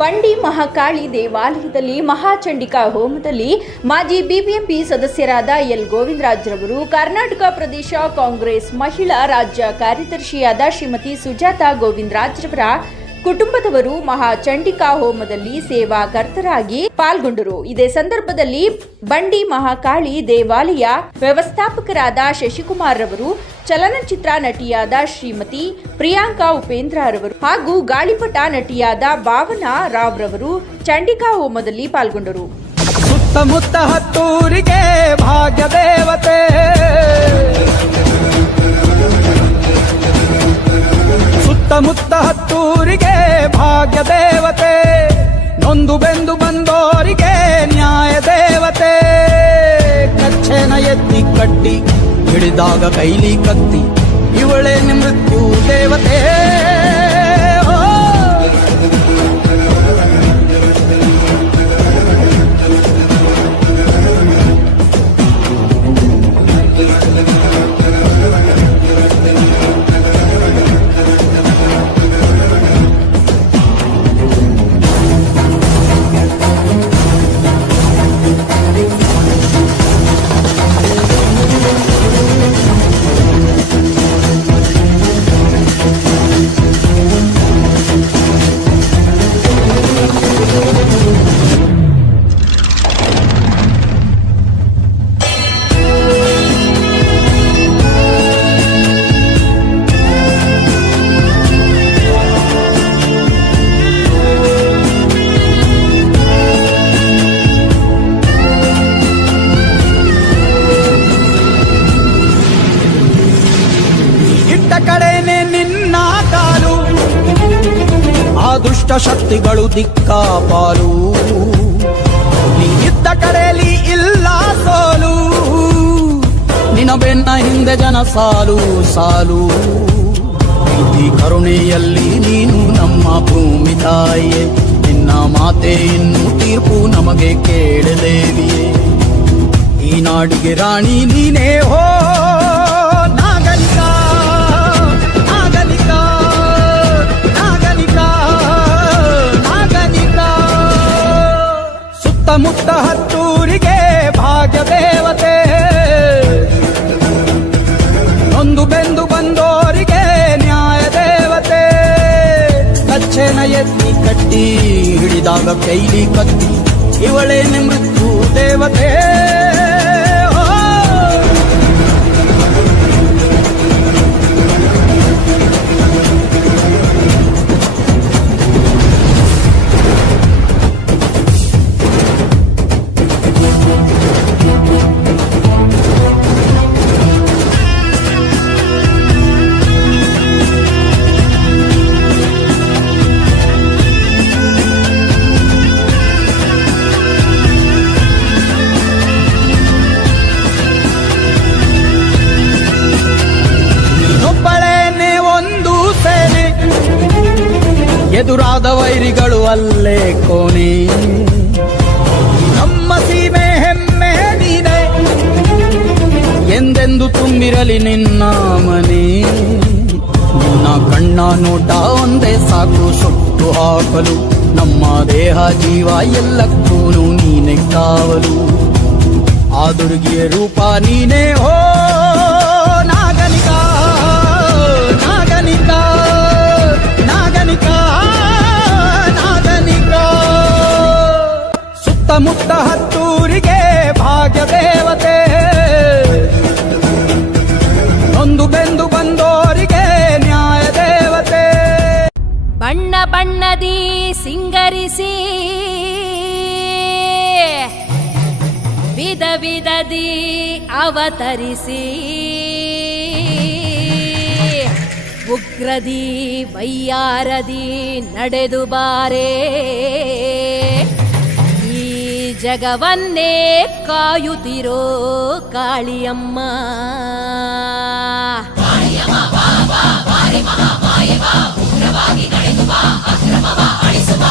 ಬಂಡಿ ಮಹಾಕಾಳಿ ದೇವಾಲಯದಲ್ಲಿ ಮಹಾಚಂಡಿಕಾ ಹೋಮದಲ್ಲಿ ಮಾಜಿ ಬಿಬಿಎಂಪಿ ಸದಸ್ಯರಾದ ಎಲ್ ಗೋವಿಂದರಾಜ್ರವರು, ಕರ್ನಾಟಕ ಪ್ರದೇಶ ಕಾಂಗ್ರೆಸ್ ಮಹಿಳಾ ರಾಜ್ಯ ಕಾರ್ಯದರ್ಶಿಯಾದ ಶ್ರೀಮತಿ ಸುಜಾತಾ ಗೋವಿಂದರಾಜ್ರವರ ಕುಟುಂಬದವರು ಮಹಾ ಚಂಡಿಕಾ ಹೋಮದಲ್ಲಿ ಸೇವಾ ಕರ್ತರಾಗಿ ಪಾಲ್ಗೊಂಡರು. ಇದೇ ಸಂದರ್ಭದಲ್ಲಿ ಬಂಡಿ ಮಹಾಕಾಳಿ ದೇವಾಲಯ ವ್ಯವಸ್ಥಾಪಕರಾದ ಶಶಿಕುಮಾರ್ ರವರು, ಚಲನಚಿತ್ರ ನಟಿಯಾದ ಶ್ರೀಮತಿ ಪ್ರಿಯಾಂಕಾ ಉಪೇಂದ್ರ ರವರು ಹಾಗೂ ಗಾಳಿಪಟ ನಟಿಯಾದ ಭಾವನಾ ರಾವ್ ರವರು ಚಂಡಿಕಾ ಹೋಮದಲ್ಲಿ ಪಾಲ್ಗೊಂಡರು. ಸುತ್ತಮುತ್ತ ಹತ್ತೂರಿಗೆ ಭಾಗ್ಯ ದೇವತೆ. ಸುತ್ತಮುತ್ತ ಹತ್ತೂರಿಗೆ ಭಾಗ್ಯ ದೇವತೆ. ನೊಂದು ಬೆಂದು ಬಂದೋರಿಗೆ ನ್ಯಾಯ ದೇವತೆ. ಕಚ್ಚೆನ ಎತ್ತಿ ಕಟ್ಟಿ, ಹಿಡಿದಾಗ ಕೈಲಿ ಕತ್ತಿ, ಇವಳೇ ಮೃತ್ಯು ದೇವತೆ. ದುಷ್ಟ ಶಕ್ತಿಗಳು ದಿಕ್ಕಾಪಾಲು ನೀ ಇದ್ದ ಕಡೆಯಲ್ಲಿ ಇಲ್ಲ ಸೋಲು. ನಿನ ಬೆನ್ನ ಹಿಂದೆ ಜನ ಸಾಲು ಸಾಲು. ಪ್ರೀತಿ ಕರುಣೆಯಲ್ಲಿ ನೀನು ನಮ್ಮ ಭೂಮಿ ತಾಯಿಯೇ. ನಿನ್ನ ಮಾತೆ ಇನ್ನು ತೀರ್ಪು ನಮಗೆ ಕೇಳದೇವಿಯೇ ಈ ನಾಡಿಗೆ ರಾಣಿ ನೀನೇ ಹೋ. ಕೈಲಿ ಕತ್ತಿ ಇವಳೇನೆ ಮೃತ್ಯು ದೇವತೆ. ಎಂದೆಂದು ತುಂಬಿರಲಿ ನಿನ್ನ ಮನೆ. ನಿನ್ನ ಕಣ್ಣ ನೋಟ ಒಂದೇ ಸಾಕು, ಸುಟ್ಟು ಹಾಕಲು. ನಮ್ಮ ದೇಹ ಜೀವ ಎಲ್ಲಕ್ಕೂ ನೀನೆ ಕಾವಲು. ಆ ದುರ್ಗಿಯ ರೂಪ ನೀನೇ, ಹೋ ನಾಗನಿಕ ನಾಗನಿಕ ಹತ್ತೂರಿಗೆ ಬಣ್ಣ ಬಣ್ಣದಿ ಸಿಂಗರಿಸಿ ವಿಧ ವಿಧದಿ ಅವತರಿಸಿ ಉಗ್ರದಿ ವೈಯಾರದಿ ನಡೆದು ಬಾರೇ ಈ ಜಗವನ್ನೇ ಕಾಯುತ್ತಿರೋ ಕಾಳಿಯಮ್ಮ ಬಾ ಉರವಾಗಿ ನಡೆದುವ ಅಕ್ರಮವ ಅಳಿಸುವ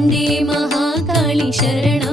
ಬಂಡೆ ಮಹಾಕಾಳಿ ಶರಣಮ್ಮ